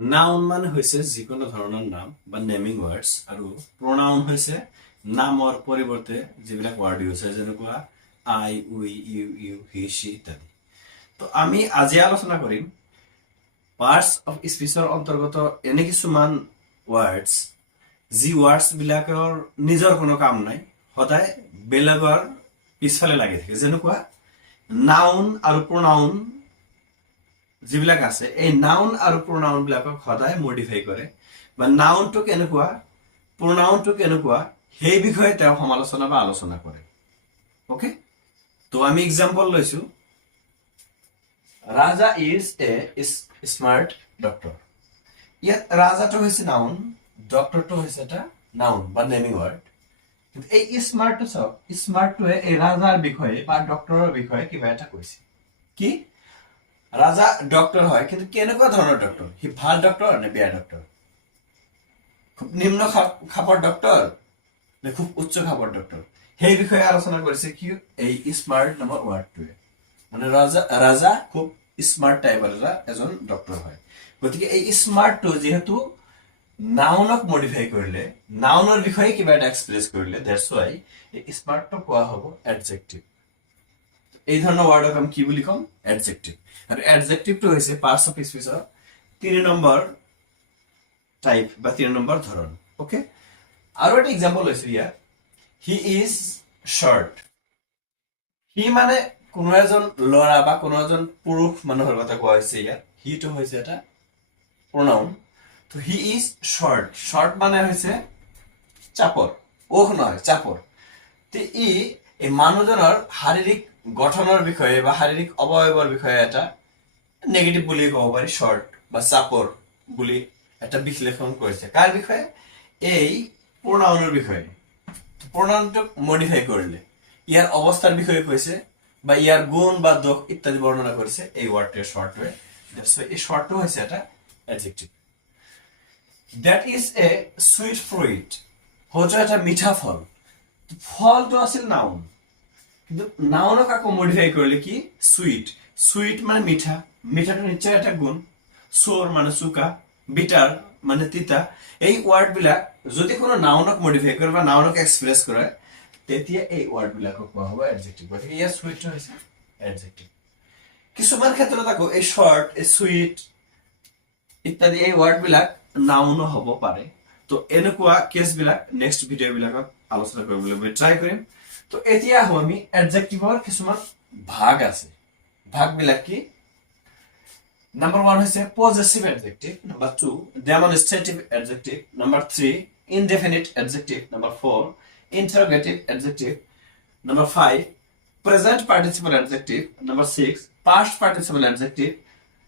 Noun মানে হৈছে যিকোনো ধৰণৰ নাম বা নেমিং ৱৰ্ডছ আৰু প্ৰনাউন হৈছে নামৰ পৰিৱৰ্তে যিবিলাক ৱৰ্ড ইউজ হয় যেনেকুৱা আই উই ইউ হি শি ইত্যাদি। তো আমি আজি আলোচনা কৰিম পাৰ্টছ অফ স্পীচৰ অন্তৰ্গত এনে কিছুমান ৱৰ্ডছ যি ৱৰ্ডছ বিলাকৰ নিজৰ কোনো কাম নাই, সদায় বেলেগৰ পিছফালে লাগি থাকে। যেনেকুৱা নাউন আৰু প্ৰনাউন যিবিলাক আছে, এই নাউন আৰু প্ৰনাউন বিলাকক সদায় মডিফাই কৰে বা নাউনটো কেনেকুৱা প্ৰনাউনটো কেনেকুৱা সেই বিষয়ে তেওঁ সমালোচনা বা আলোচনা কৰে। ওকে, তো আমি এক্সাম্পল লৈছো, ৰাজা ইজ এ স্মাৰ্ট ডক্টৰ। ইয়াত ৰাজাটো হৈছে নাউন, ডক্টৰটো হৈছে এটা নাউন বা নেমিং ৱৰ্ড। কিন্তু এই স্মাৰ্টটো চাওক, স্মাৰ্টটোৱে এই ৰাজাৰ বিষয়ে বা ডক্টৰৰ বিষয়ে কিবা এটা কৈছে। কি ৰাজা ডক্টৰ হয়, কিন্তু কেনেকুৱা ধৰণৰ ডক্টৰ? সি ভাল ডক্টৰ নে বেয়া ডক্টৰ? খুব নিম্ন খাপৰ ডক্টৰ নে খুব উচ্চ খাপৰ ডক্টৰ? সেই বিষয়ে আলোচনা কৰিছে কি এই স্মাৰ্ট নামৰ ৱৰ্ডটোৱে। মানে ৰাজা খুব স্মাৰ্ট টাইপৰ এজন ডক্টৰ হয়। গতিকে এই স্মাৰ্টটো যিহেতু নাউনক মডিফাই কৰিলে, নাউনৰ বিষয়ে কিবা এটা এক্সপ্ৰেছ কৰিলে, দ্যাটছ ৱাই এই স্মাৰ্টটো কোৱা হ'ব এডজেক্টিভ। এই ধৰণৰ ৱৰ্ডক আমি কি বুলি ক'ম? এডজেক্টিভ। আৰু এডজেক্টিভটো হৈছে পাৰ্টছ অফ স্পীচৰ 3 নম্বৰ টাইপ বা 3 নম্বৰ ধৰণ। ওকে, আৰু এটা এক্সাম্পল লৈছো ইয়াত, হি ইজ শৰ্ট। হি মানে কোনো এজন ল'ৰা বা কোনো এজন পুৰুষ মানুহৰ কথা কোৱা হৈছে ইয়াত। হিটো হৈছে এটা প্ৰনাউন। তো হি ইজ শৰ্ট। শৰ্ট মানে হৈছে চাপৰ, ওখ নহয়, চাপৰ। তো এই মানুহজনৰ শাৰীৰিক গঠনৰ বিষয়ে বা শাৰীৰিক অৱয়ৱৰ বিষয়ে এটা নেগেটিভ বুলি ক'ব পাৰি, শৰ্ট বা চাপৰ বুলি এটা বিশ্লেষণ কৰিছে। কাৰ বিষয়ে? এই প্ৰনাউনৰ বিষয়ে। প্ৰনাউনটোক মডিফাই কৰিলে, ইয়াৰ অৱস্থাৰ বিষয়ে কৈছে বা ইয়াৰ গুণ বা দোষ ইত্যাদি বৰ্ণনা কৰিছে এই ৱৰ্ডটোৱে, শৰ্টটোৱে। এই শৰ্টটো হৈছে এটা adjective. That is a sweet fruit. হয়তো এটা মিঠা ফল। ফলটো আছিল নাউন, কিন্তু নাউনক আকৌ মডিফাই কৰিলে কি? সুইট। সুইট মানে মিঠা, মিঠাটো নিশ্চয় এটা গুণ। চোৰ মানে চোকা, বিটাৰ মানে তিতা। এই ৱৰ্ড বিলাক যদি কোনো নাউনক মডিফাই কৰে বা নাউনক এক্সপ্ৰেছ কৰে, তেতিয়া এই ৱৰ্ড বিলাকক কোৱা হ'ব এডজেক্টিভ। গতিকে ইয়াৰ সুইটটো হৈছে এডজেক্টিভ। কিছুমান ক্ষেত্ৰত আকৌ এই শৰ্ট, এই সুইট ইত্যাদি এই ৱৰ্ড বিলাক নাউনো হ'ব পাৰে। তো এনেকুৱা কেছ বিলাক নেক্সট ভিডিঅ' বিলাকত আলোচনা কৰিবলৈ মই ট্ৰাই কৰিম। তো এতিয়া আহো আমি এডজেক্টিভৰ কিছুমান ভাগ আছে। ভাগ বিলাক কি? Number 1 হৈছে possessive adjective, number 2 demonstrative adjective, number 3 indefinite adjective, number 4 interrogative adjective, number 5 present participle adjective, number 6 past participle adjective,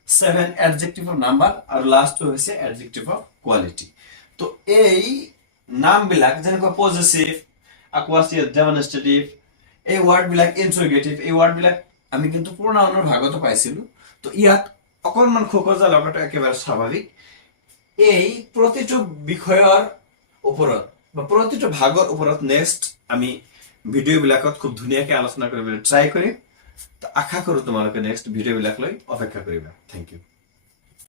7 adjective of number, আৰু লাস্ট হৈছে adjective of quality। তো এই নাম বিলাক যেনেকৈ possessive, acquisitive, demonstrative, এই ওয়ার্ড বিলাক interrogative, এই ওয়ার্ড বিলাক আমি কিন্তু pronounৰ ভাগতো পাইছিলো। তো ইয়াত অকনমান খোকজা লগাটো একেবাৰে স্বাভাৱিক। এই প্ৰতিটো বিষয়ৰ ওপৰত বা প্ৰতিটো ভাগৰ ওপৰত নেক্সট আমি ভিডিঅ' বিলাকত খুব ধুনীয়াকৈ আলোচনা কৰিবলৈ ট্ৰাই কৰিম। তো আশা কৰো তোমালোকে নেক্সট ভিডিঅ' বিলাক লৈ অপেক্ষা কৰিবা। Thank U.